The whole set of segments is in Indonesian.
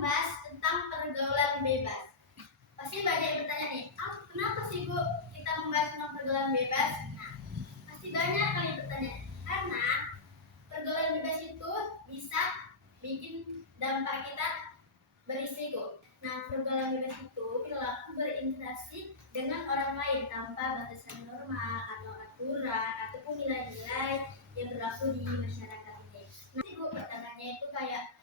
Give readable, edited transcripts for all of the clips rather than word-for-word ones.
membahas tentang pergaulan bebas. Pasti banyak yang bertanya nih, kenapa sih Bu kita membahas tentang pergaulan bebas? Nah, pasti banyak kali bertanya. Karena pergaulan bebas itu bisa bikin dampak kita berisiko. Nah, pergaulan bebas itu perilaku berinteraksi dengan orang lain tanpa batasan normal atau aturan ataupun nilai-nilai yang berlaku di masyarakat ini. Nanti Bu, pertanyaannya itu kayak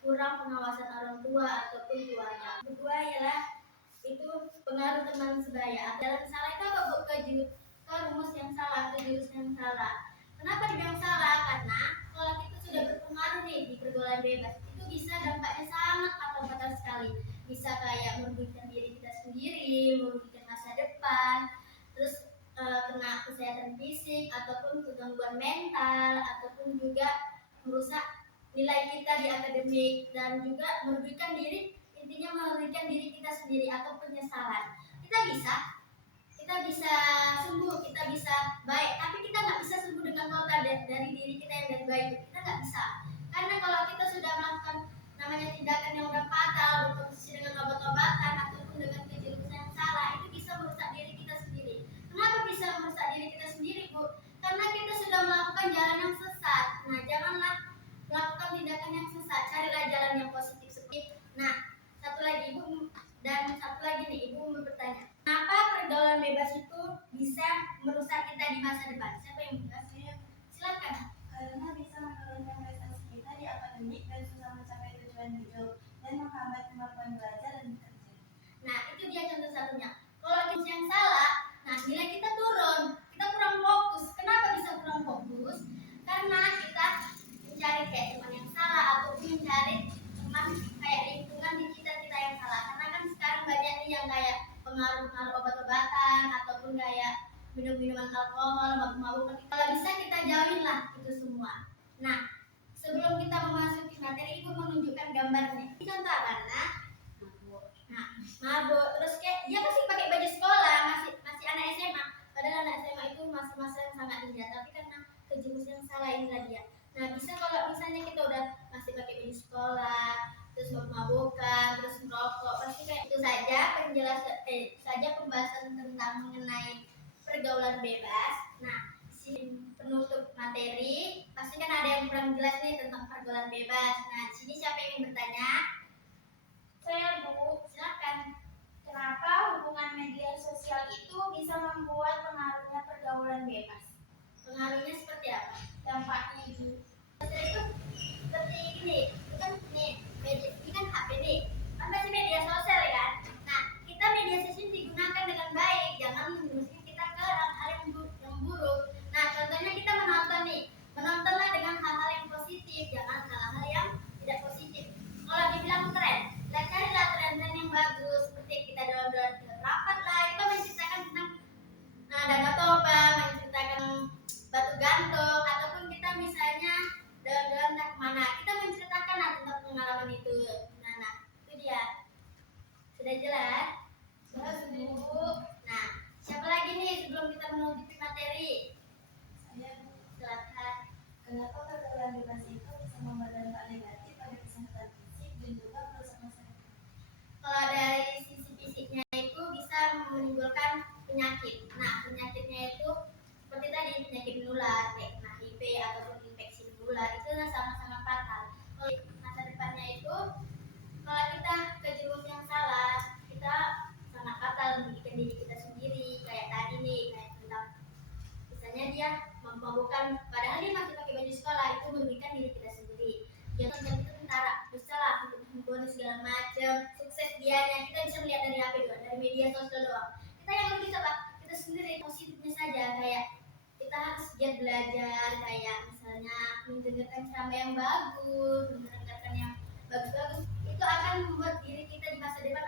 kurang pengawasan orang tua ataupun keluarga. Kedua ialah itu pengaruh teman sebaya. Dalam salah itu apa Bu? Ke rumus yang salah, ke jurus yang salah. Kenapa dibilang salah? Karena kalau kita sudah berpengaruh nih di pergaulan bebas, itu bisa dampaknya sangat fatal sekali. Bisa kayak merugikan diri kita sendiri, merugikan masa depan, terus kena kesehatan fisik ataupun kegangguan mental ataupun juga merusak nilai kita di akademik dan juga merugikan diri, intinya merugikan diri kita sendiri atau penyesalan. Kita bisa sembuh, kita bisa baik, tapi kita nggak bisa sembuh dengan total dari diri kita yang dari baik. Kita nggak bisa, karena kalau kita sudah melakukan namanya tindakan yang udah fatal, berkonsumsi dengan obat-obatan ataupun dengan kejurusan yang salah, itu bisa merusak diri kita sendiri. Kenapa bisa merusak diri kita sendiri, Bu? Karena kita sudah melakukan jalan yang sesat. Nah, janganlah melakukan tindakan yang sesat, carilah jalan yang positif seperti. Nah, satu lagi nih, Ibu mau bertanya, kenapa pergaulan bebas itu bisa merusak kita di masa depan? Siapa yang buka? Silakan. Karena bisa menurunkan prestasi kita di akademik dan susah mencapai tujuan hidup dan menghambat kemampuan belajar dan bekerja. Nah, itu dia contoh satunya. Kalau kita yang salah, nah nilai kita turun, kita kurang fokus. Kenapa bisa kurang fokus? Karena kita mencari kayak teman yang salah ataupun mencari teman kayak lingkungan di kita yang salah. Karena kan sekarang banyak nih yang kayak pengaruh-pengaruh obat-obatan ataupun kayak minum-minuman alkohol, mabuk-mabukan. Kalau bisa kita jauhin lah itu semua. Nah, sebelum kita memasuki materi, Ibu menunjukkan gambar nih. Ini contoh karena mabuk, terus kayak dia pasti pakai baju sekolah, masih anak SMA. Padahal anak SMA itu masa-masa yang sangat indah, tapi karena kejurusan yang salah inilah dia. Nah, bisa kalau misalnya kita udah masih pakai baju sekolah, terus mabuk-mabukan, terus merokok, pasti kayak itu saja pembahasan tentang mengenai pergaulan bebas. Nah, di penutup materi pasti kan ada yang kurang jelas nih tentang pergaulan bebas. Nah, di sini siapa yang ingin bertanya? Saya, Bu. Silakan. Kenapa hubungan media sosial itu bisa membuat pengaruhnya pergaulan bebas? Pengaruhnya seperti apa? Dampaknya, Ibu. Itu seperti ini kan ini kan HP nih, kan pasti media sosial ya kan. Nah, kita media sosial digunakan dengan baik, jangan menjerumuskan kita ke hal-hal yang buruk. Nah, contohnya kita menontonlah dengan hal-hal yang positif, jangan hal-hal yang tidak positif. Kalau dibilang tren, carilah tren-tren yang bagus, seperti kita download rapat lah, itu menceritakan tentang Danau Toba, menceritakan Batu Gantung, ataupun kita misalnya dalam mana kita menceritakan tentang pengalaman itu. Nah, itu dia. Sudah jelas? Jelas, Bu. Nah, siapa lagi nih sebelum kita menutupi materi? Saya, Bu. Silakan. Kenapa pergaulan bebas itu bisa membawa dampak negatif pada kesehatan fisik dan juga merusak masa depan? Kalau dari sisi fisiknya itu bisa menimbulkan penyakit. Nah, penyakitnya itu seperti tadi penyakit menular, kayak HIV ataupun infeksi menular, itu sama-sama fatal. Kalau masa depannya itu, kalau kita kejerumus yang salah, kita sangat fatal merugikan diri kita sendiri. Kayak tadi nih, kayak tentang misalnya dia memabukkan, padahal dia masih pakai baju sekolah, itu merugikan diri kita sendiri. Jangan kita tentara, bisa lah bonus segala macam, sukses dianya, kita bisa melihat dari HP doang, dari media sosial doang. Kita yang lebih apa? Kita sendiri positifnya saja, kayak kita harus giat belajar, kayak misalnya mendengarkan ceramah yang bagus, mendengarkan yang bagus-bagus, itu akan membuat diri kita di masa depan